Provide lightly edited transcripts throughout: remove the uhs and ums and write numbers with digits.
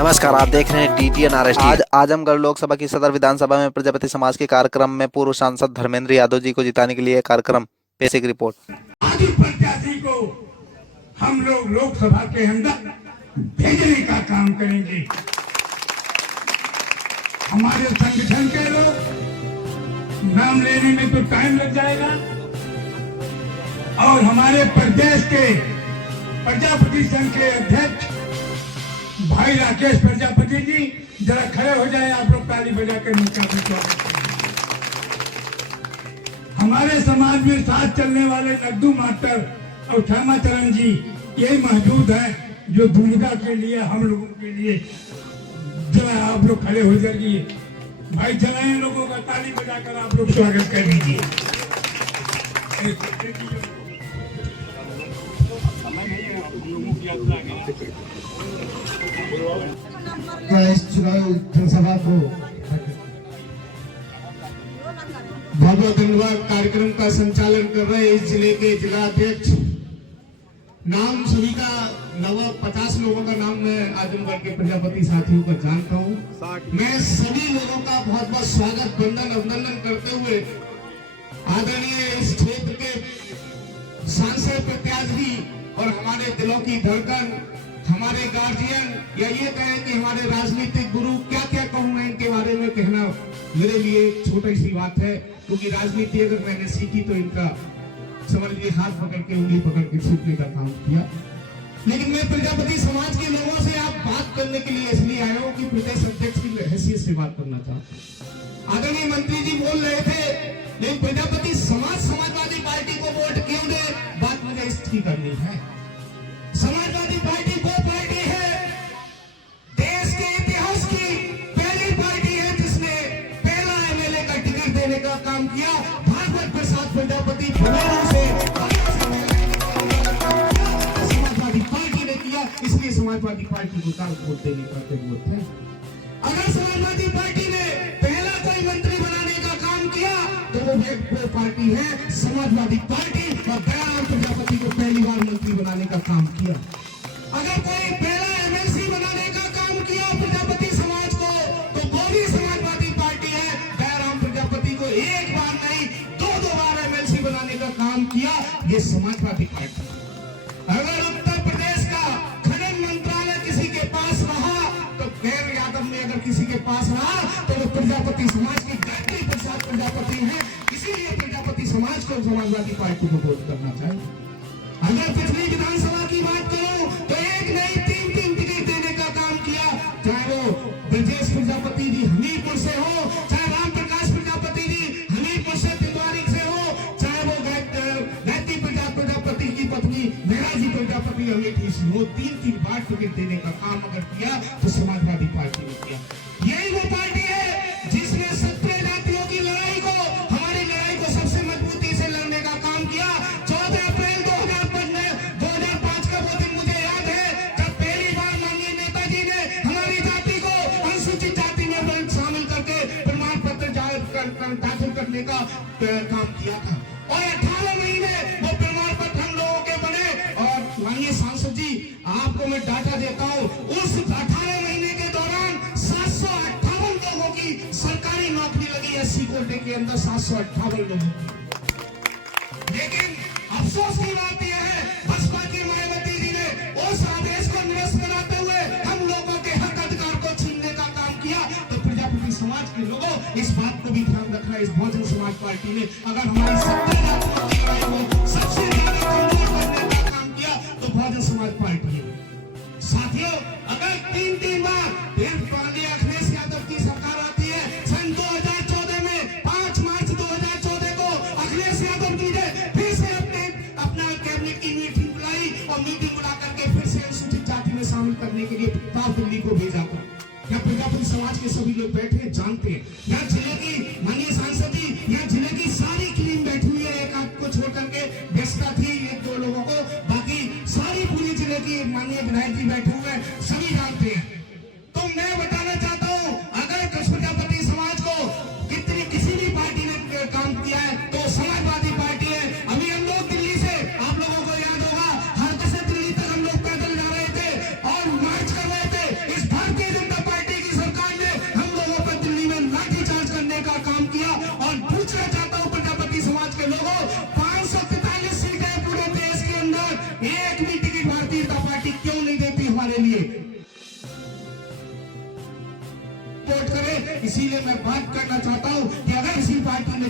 नमस्कार, आप देख रहे हैं DTN RST। आज आजमगढ़ लोकसभा की सदर विधानसभा में प्रजापति समाज के कार्यक्रम में पूर्व सांसद धर्मेंद्र यादव जी को जिताने के लिए कार्यक्रम पेश की रिपोर्ट। आदि प्रत्याशी को हम लोग लोकसभा के अंदर भेजने का काम करेंगे। हमारे संगठन के लोग नाम लेने में तो टाइम लग जाएगा और हमारे प्रदेश के प्रजापति संघ के अध्यक्ष भाई राकेश प्रजापति जी जरा खड़े हो जाए, आप लोग ताली बजाकर उनका भी स्वागत करें। हमारे समाज में साथ चलने वाले नड्डू मास्टर और श्यामाचरण जी ये मौजूद है, जो दुर्गा के लिए हम लोगों के लिए जरा आप लोग खड़े हो जाइए। भाई चलाएं लोगों का, ताली बजाकर आप लोग स्वागत कर लीजिए। इस चुनाव जनसभा को बहुत धन्यवाद। कार्यक्रम का संचालन कर रहे इस जिले के जिला अध्यक्ष, नाम सभी का लगभग 50 लोगों का नाम मैं आजमगढ़ के प्रजापति साथियों को जानता हूं। मैं सभी लोगों का बहुत बहुत स्वागत वंदन अभिनंदन करते हुए आदरणीय इस क्षेत्र के सांसद प्रत्याशी और हमारे दिलों की धड़कन, हमारे गार्जियन, या ये कहें कि हमारे राजनीतिक गुरु, क्या क्या कहूं मैं इनके बारे में कहना मेरे लिए छोटी सी बात है, क्योंकि राजनीति अगर मैंने सीखी तो इनका समझ लीजिए हाथ पकड़ के उंगली पकड़ के सीखने का काम किया। लेकिन मैं प्रजापति समाज के लोगों से आप बात करने के लिए इसलिए आया हूं कि प्रदेश अध्यक्ष की हैसियत से बात करना चाहता। आदरणीय मंत्री जी बोल रहे थे, लेकिन प्रजापति समाजवादी पार्टी को वोट क्यों दे, बात मुझे इसकी करनी है। समाजवादी पार्टी वो पार्टी है, देश के इतिहास की पहली पार्टी है जिसने पहला MLA का टिकट देने का काम किया। भागवत प्रसाद प्रजापति से समाजवादी पार्टी ने किया, इसलिए समाजवादी पार्टी को काम वोट देने का जरूरत है। अगर समाजवादी पार्टी ने पहला कोई मंत्री बनाने का काम किया तो वो पार्टी है समाजवादी पार्टी, और दयाराम प्रजापति को पहली बार मंत्री बनाने का काम किया। अगर कोई पहला MLC बनाने का काम किया प्रजापति समाज को तो वो भी समाजवादी पार्टी है। दयाराम प्रजापति को एक बार नहीं दो बार MLC बनाने का काम किया, ये समाजवादी पार्टी। अगर उत्तर प्रदेश का खनन मंत्रालय किसी के पास रहा तो गैर यादव में अगर किसी के पास रहा तो वो प्रजापति समाज की गायत्री प्रसाद प्रजापति है, इसीलिए प्रजापति समाज को समाजवादी पार्टी को वोट करना चाहिए। अगर पिछली विधानसभा की बात करूं तो एक नहीं तीन टिकट देने का काम किया, चाहे वो ब्रजेश प्रजापति जी हमीरपुर से हो, चाहे राम प्रकाश प्रजापति जी हमीरपुर से तिलवारी से हो, चाहे वो गायत्री प्रजापति की पत्नी मेहराजी प्रजापति अमेठी से हो, तीन बार टिकट देने का काम अगर किया तो समाजवादी पार्टी ने किया। यही वो पार्टी है जिसने 17 जातियों की लड़ाई को, हमारी लड़ाई को सबसे मजबूती से लड़ने का काम किया। 14 अप्रैल 2005 का वो दिन मुझे याद है जब पहली बार माननीय नेताजी ने हमारी जाति को अनुसूचित जाति में शामिल करके प्रमाण पत्र दाखिल करने का काम किया था, और 18 महीने वो प्रमाण पत्र हम लोगों के बने। और माननीय सांसद जी आपको मैं डाटा देता हूँ, उस 18 महीने के दौरान 758 लोगों की सरकारी नौकरी लगी SC कोटे के अंदर, 758 लोगों की। लेकिन अफसोस की बात यह है बसपा की मायावती जी ने उस आदेश को निरस्त कराते हुए हम लोगों के हक अधिकार को छीनने का काम किया। तो प्रजापति समाज के लोगों इस बात को भी ध्यान रखना, इस बहुजन समाज पार्टी ने अगर हमारी 17 जातियों की लड़ाई को सबसे ज्यादा कमजोर करने का काम किया तो बहुजन समाज पार्टी है। साथियों, अगर तीन बार माननीय अखिलेश यादव की सरकार आती है, सन 2014 में 5 मार्च 2014 को अखिलेश यादव जी ने फिर से अपना कैबिनेट की मीटिंग बुलाई और मीटिंग बुला करके फिर से अनुसूचित जाति में शामिल करने के लिए प्रताप दिल्ली को भेजा था। क्या प्रजापति समाज के सभी लोग बैठे हैं जानते हैं? यहाँ जिले की माननीय सांसद जी, यहाँ जिले की सारी टीम बैठी हुई है, एक आपको छोड़ करके व्यस्तता थी 1-2 लोगों को, बाकी सारी पूरी जिले की माननीय विधायक जी बैठे हुए हैं, सभी जानते हैं। तो मैं बताना चाहता हूँ, अगर प्रजापति समाज को किसी भी पार्टी ने काम किया है तो समाजवादी पार्टी है। अभी हम लोग दिल्ली से, आप लोगों को याद होगा, हल्का से दिल्ली तक हम लोग पैदल जा रहे थे और मार्च कर रहे थे इस भारतीय इसीलिए मैं बात करना चाहता हूं कि अगर इसी पार्टी ने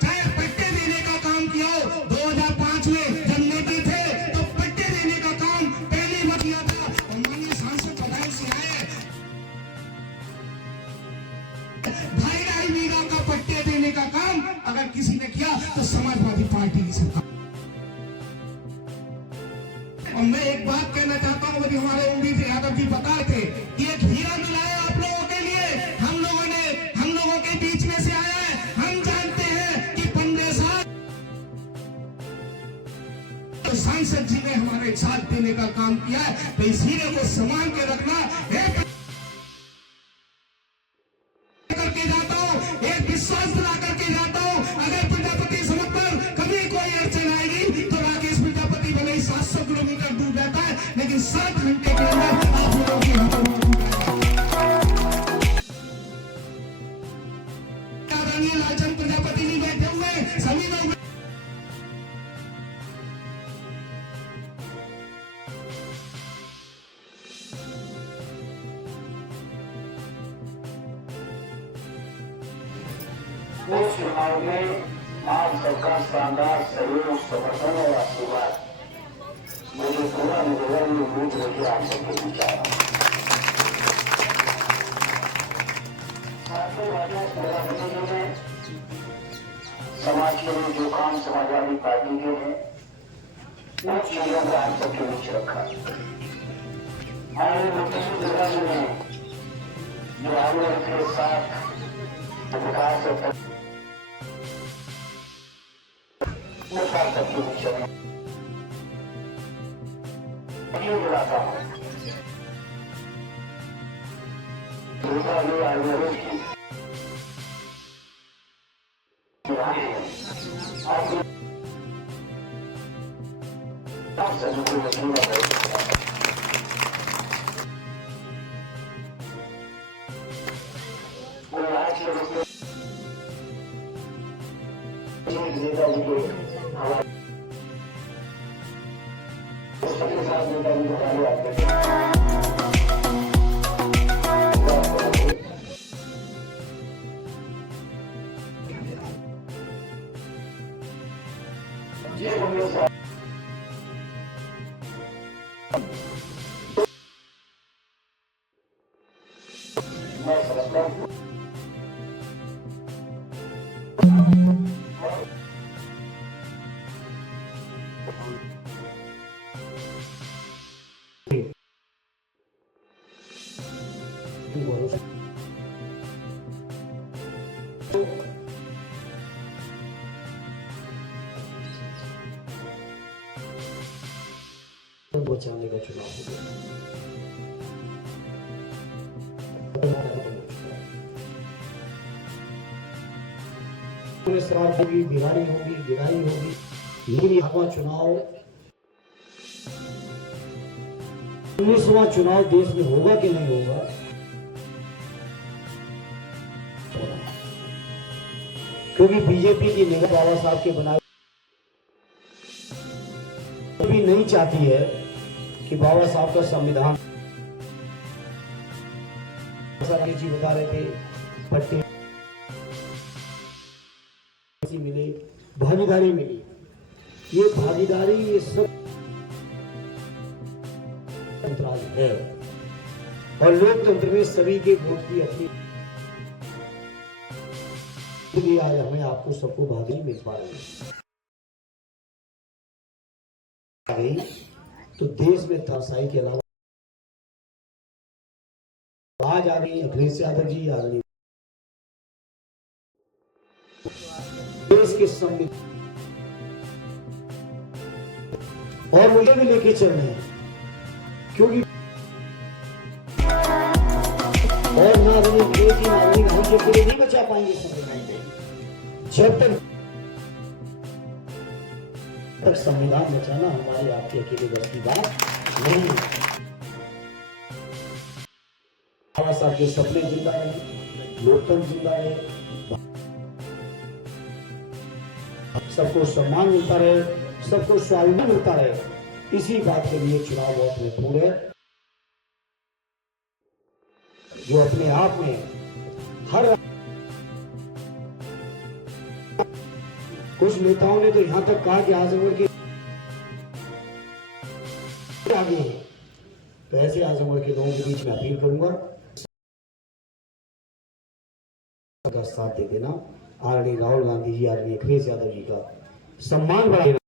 चाहे पट्टे देने का काम किया हो, 2005 में जब नेता थे तो पट्टे देने का काम पहली बार किया था और माननीय सांसद बधाई से आए, 2.5 बीघा का पट्टे देने का काम अगर किसी ने किया तो समाजवादी पार्टी की सरकार। और मैं एक बात कहना चाहता हूं, यदि हमारे उम्मीद यादव जी बता थे कि एक हीरा मिला है आप लोगों के लिए, हम लोगों के बीच में से आया है। हम जानते हैं कि 15 साल तो सांसद जी ने हमारे साथ देने का काम किया है, तो इस हीरे को संभाल के रखना एक करके जाता हूं, एक विश्वास दिला करके जाता हूं। अगर प्रजापति सड़क पर कभी कोई अड़चन आएगी तो राकेश प्रजापति भले ही 700 किलोमीटर दूर रहता है, लेकिन 7 घंटे के अंदर आप लोगों की लालचंद प्रजापति नहीं बैठे हुए, सभी लोग इस चुनाव में आप सबका शानदार सहयोग, समर्थन और आशीर्वाद मुझे पूरा मिलेगा, ये उम्मीद रखिए आप सबके बीच आया। साथ ही राकेश प्रजापति जी ने समाज के लिए जो काम समाजवादी पार्टी के हैं उन चीजों को आप सबके बीच रखा। हमारे मुख्य जगह में जो हम लोग के साथ विकास से सबके बीच बुलाता हूँ दूसरा भी आंदोलन की सभी को यकीन नेताजी के हमारे सबके साथ नेताजी को आगे आते ये हमेशा मैं समझता हूँ बचाने का चुनाव हो गया। शराब होगी, बिहारी होगी, गिराई होगी, लेकिन यहाँ चुनाव 19वां चुनाव देश में होगा कि नहीं होगा, क्योंकि बीजेपी की निगाह बाबा साहब के बनाए भी नहीं चाहती है कि बाबा साहब का संविधान, जी बता रहे थे, पट्टे मिले, भागीदारी मिली, ये भागीदारी ये सब है और लोकतंत्र में सभी के वोट की अपनी, इसलिए आज हमें आपको सबको भागी मिल पा रही है। तो देश में तानाशाही के अलावा आज आ गई अखिलेश यादव जी, आ गई देश के संविधान और मुझे भी लेके चल रहे हैं, क्योंकि और ना नागरिक हम जो पूरे नहीं बचा पाएंगे संविधान को, जब तक संविधान बचाना हमारे आपके अकेले बस की बात नहीं। बाबा साहब के सपने जिंदा रहे, लोकतंत्र जिंदा रहे, सबको सम्मान मिलता रहे, सबको स्वाभिमान मिलता रहे, इसी बात के लिए चुनाव बहुत महत्वपूर्ण है। जो अपने आप में हर कुछ नेताओं ने तो यहां तक कहा कि आजमगढ़ के आगे हैं। तो ऐसे आजमगढ़ के लोगों के बीच में अपील करूंगा का साथ दे देना। आदरणीय राहुल गांधी जी, आदरणीय अखिलेश यादव जी का सम्मान बढ़ाना।